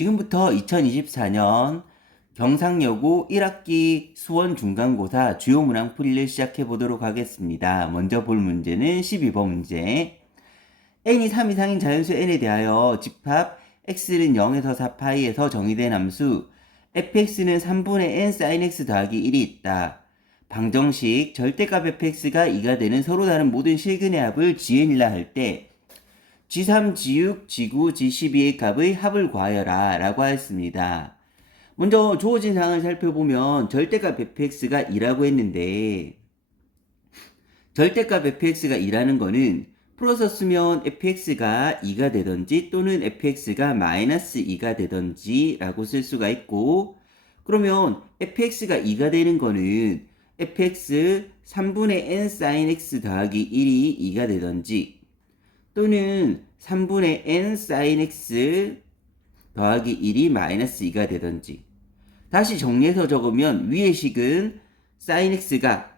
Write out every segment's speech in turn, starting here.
지금부터 2024년 경상여고 1학기 수원 중간고사 주요 문항 풀이를 시작해 보도록 하겠습니다. 먼저 볼 문제는 12번 문제. n이 3 이상인 자연수 n에 대하여 집합 x는 0에서 4파이에서 정의된 함수 fx는 3분의 n sin x 더하기 1이 있다. 방정식 절대값 fx가 2가 되는 서로 다른 모든 실근의 합을 GN이라 할 때 G3, G6, G9, G12의 값의 합을 구하여라 라고 하였습니다. 먼저 주어진 사항을 살펴보면 절대값 fx가 2라고 했는데 절대값 fx가 2라는 거는 풀어서 쓰면 fx가 2가 되던지 또는 fx가 마이너스 2가 되던지 라고 쓸 수가 있고, 그러면 fx가 2가 되는 거는 fx 3분의 n sin x 더하기 1이 2가 되던지 또는 3분의 n sin x 더하기 1이 마이너스 2가 되던지, 다시 정리해서 적으면 위의 식은 sin x가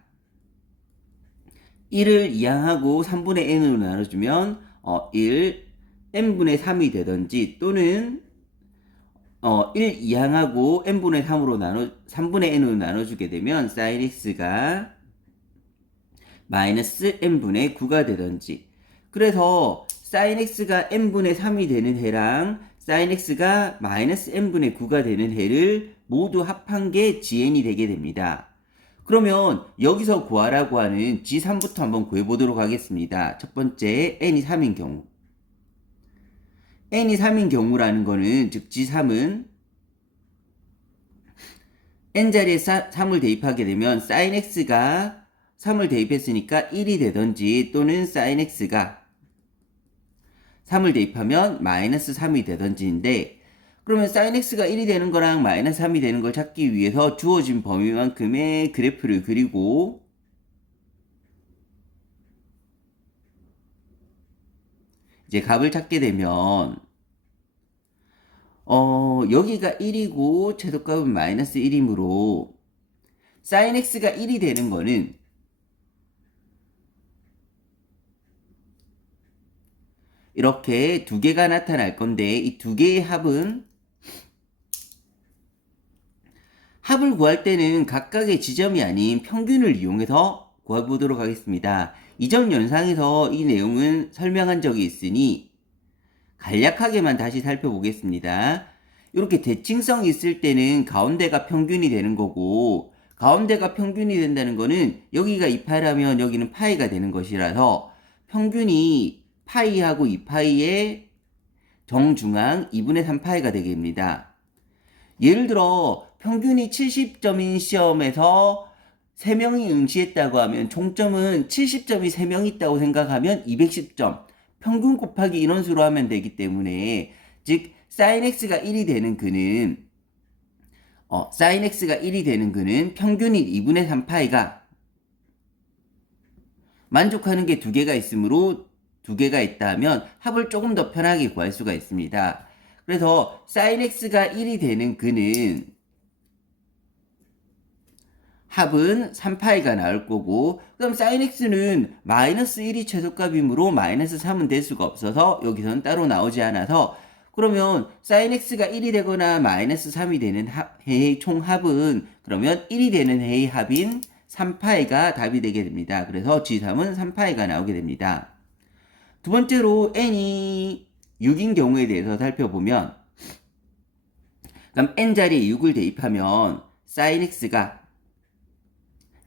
1을 이항하고 3분의 n으로 나눠주면 1 n분의 3이 되던지 또는 1 이항하고 n분의 3분의 n으로 나눠주게 되면 sin x가 마이너스 n분의 9가 되던지, 그래서 sin x가 n분의 3이 되는 해랑 sin x가 마이너스 n분의 9가 되는 해를 모두 합한 게 GN이 되게 됩니다. 그러면 여기서 구하라고 하는 G3부터 한번 구해보도록 하겠습니다. 첫 번째, n이 3인 경우. n이 3인 경우라는 거는, 즉 G3은 n자리에 3을 대입하게 되면 sin x가 3을 대입했으니까 1이 되던지 또는 sin x가 3을 대입하면 마이너스 3이 되던지인데, 그러면 sin x가 1이 되는 거랑 마이너스 3이 되는 걸 찾기 위해서 주어진 범위만큼의 그래프를 그리고 이제 값을 찾게 되면 여기가 1이고 최소값은 마이너스 1이므로 sin x가 1이 되는 거는 이렇게 두 개가 나타날 건데, 이 두 개의 합을 구할 때는 각각의 지점이 아닌 평균을 이용해서 구해보도록 하겠습니다. 이전 영상에서 이 내용은 설명한 적이 있으니 간략하게만 다시 살펴보겠습니다. 이렇게 대칭성이 있을 때는 가운데가 평균이 되는 거고, 가운데가 평균이 된다는 거는 여기가 2파이라면 여기는 파이가 되는 것이라서 평균이 파이하고 2파이의 정중앙 2분의 3파이가 되게 됩니다. 예를 들어 평균이 70점인 시험에서 3명이 응시했다고 하면 총점은 70점이 3명 있다고 생각하면 210점, 평균 곱하기 인원수로 하면 되기 때문에, 즉 sin x가 1이 되는 근은 sin x가 1이 되는 근은 평균인 2분의 3파이가 만족하는 게 두 개가 있으므로 두 개가 있다면 합을 조금 더 편하게 구할 수가 있습니다. 그래서 sin x가 1이 되는 근은 합은 3파이가 나올 거고, 그럼 sin x는 마이너스 1이 최소값이므로 마이너스 3은 될 수가 없어서 여기서는 따로 나오지 않아서, 그러면 sin x가 1이 되거나 마이너스 3이 되는 해의 총합은 그러면 1이 되는 해의 합인 3파이가 답이 되게 됩니다. 그래서 G3은 3파이가 나오게 됩니다. 두 번째로 n이 6인 경우에 대해서 살펴보면, 그럼 n자리에 6을 대입하면 sin x가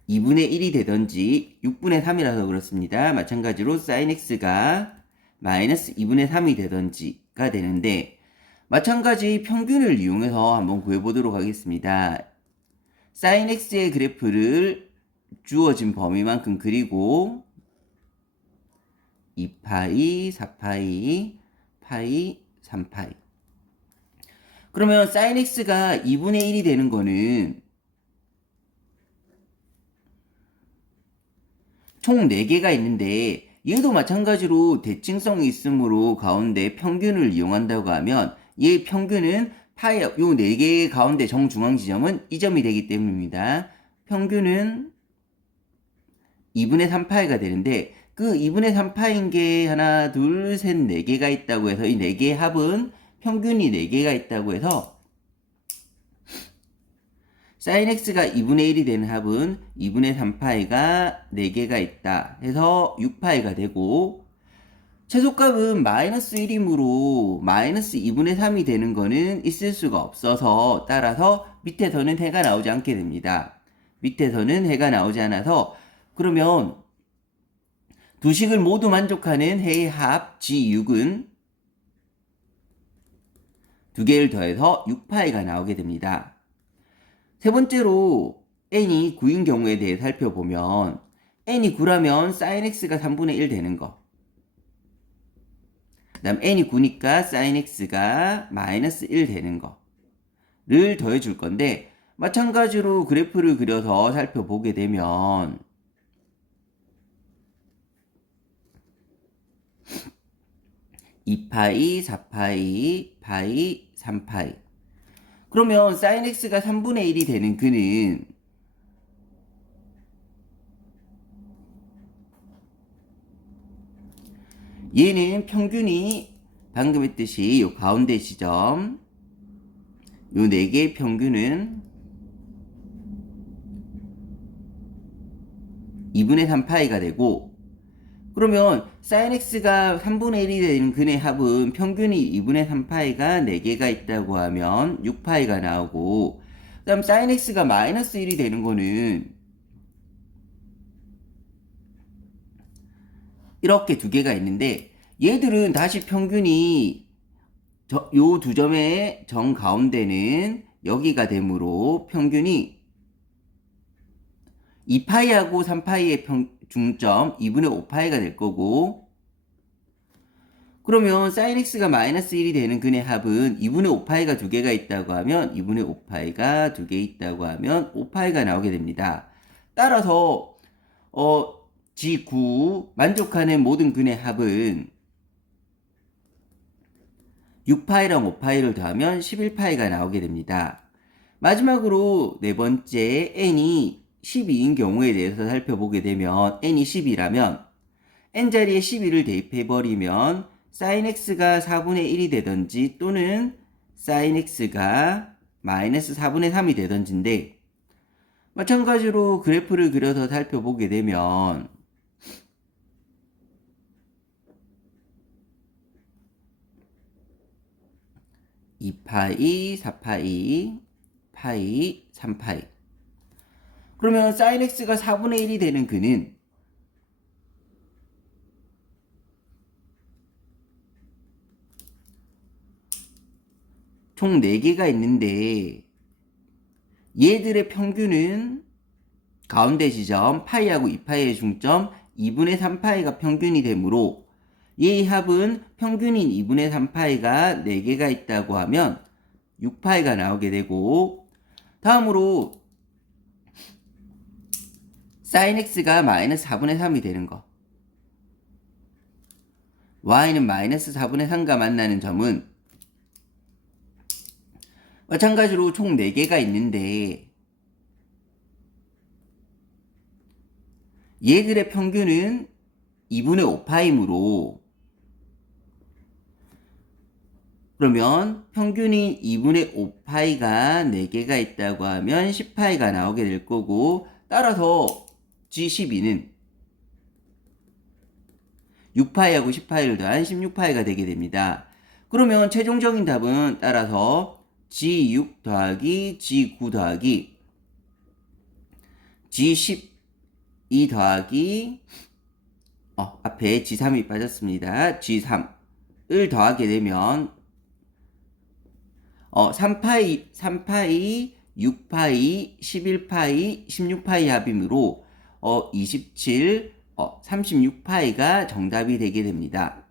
2분의 1이 되던지 6분의 3이라서 그렇습니다. 마찬가지로 sin x가 마이너스 2분의 3이 되던지가 되는데, 마찬가지 평균을 이용해서 한번 구해보도록 하겠습니다. sin x의 그래프를 주어진 범위만큼 그리고 2파이, 4파이, 파이, 3파이. 그러면 sin x가 2분의 1이 되는 거는 총 4개가 있는데, 얘도 마찬가지로 대칭성이 있으므로 가운데 평균을 이용한다고 하면 얘의 평균은 파이, 요 4개의 가운데 정중앙 지점은 이 점이 되기 때문입니다. 평균은 2분의 3파이가 되는데, 그 2분의 3파인 게 하나, 둘, 셋, 4개가 있다고 해서 이 4개의 합은 평균이 4개가 있다고 해서 sin x가 2분의 1이 되는 합은 2분의 3파이가 4개가 있다 해서 6파이가 되고, 최소값은 마이너스 1이므로 마이너스 2분의 3이 되는 거는 있을 수가 없어서, 따라서 밑에서는 해가 나오지 않게 됩니다. 밑에서는 해가 나오지 않아서, 그러면 두 식을 모두 만족하는 해의 합 G6은 두 개를 더해서 6파이가 나오게 됩니다. 세 번째로 n이 9인 경우에 대해 살펴보면, n이 9라면 sin x가 3분의 1 되는 거, 그 다음 n이 9니까 sin x가 마이너스 1 되는 거를 더해줄 건데, 마찬가지로 그래프를 그려서 살펴보게 되면 2파이, 4파이, 파이, 3파이. 그러면 sin x가 3분의 1이 되는 그는 얘는 평균이 방금 했듯이 요 가운데 지점 요 4개의 평균은 2분의 3파이가 되고, 그러면 sin x가 3분의 1이 되는 근의 합은 평균이 2분의 3파이가 4개가 있다고 하면 6파이가 나오고, 그 다음 sin x가 마이너스 1이 되는 거는 이렇게 두 개가 있는데, 얘들은 다시 평균이 요 두 점의 정 가운데는 여기가 되므로 평균이 2파이하고 3파이의 중점 2분의 5파이가 될 거고, 그러면 sin x가 마이너스 1이 되는 근의 합은 2분의 5파이가 두 개가 있다고 하면 2분의 5파이가 두 개 있다고 하면 5파이가 나오게 됩니다. 따라서 G9 만족하는 모든 근의 합은 6파이랑 5파이를 더하면 11파이가 나오게 됩니다. 마지막으로 네 번째 n이 12인 경우에 대해서 살펴보게 되면, n이 10이라면 n자리에 12를 대입해버리면 sin x가 4분의 1이 되던지 또는 sin x가 마이너스 4분의 3이 되던지인데, 마찬가지로 그래프를 그려서 살펴보게 되면 2파이, 4파이, 파이, 3파이. 그러면 sin x가 4분의 1이 되는 그는 총 4개가 있는데, 얘들의 평균은 가운데 지점 파이하고 2파이의 중점 2분의 3파이가 평균이 되므로 얘의 합은 평균인 2분의 3파이가 4개가 있다고 하면 6파이가 나오게 되고, 다음으로 sin x가 마이너스 4분의 3이 되는 거, y는 마이너스 4분의 3과 만나는 점은 마찬가지로 총 4개가 있는데, 얘들의 평균은 2분의 5파이므로, 그러면 평균이 2분의 5파이가 4개가 있다고 하면 10파이가 나오게 될 거고, 따라서 G12는 6파이하고 10파이를 더한 16파이가 되게 됩니다. 그러면 최종적인 답은 따라서 G6 더하기 G9 더하기 G12 더하기 앞에 G3이 빠졌습니다. G3을 더하게 되면 3파이, 6파이, 11파이, 16파이 합이므로 27, 36파이가 정답이 되게 됩니다.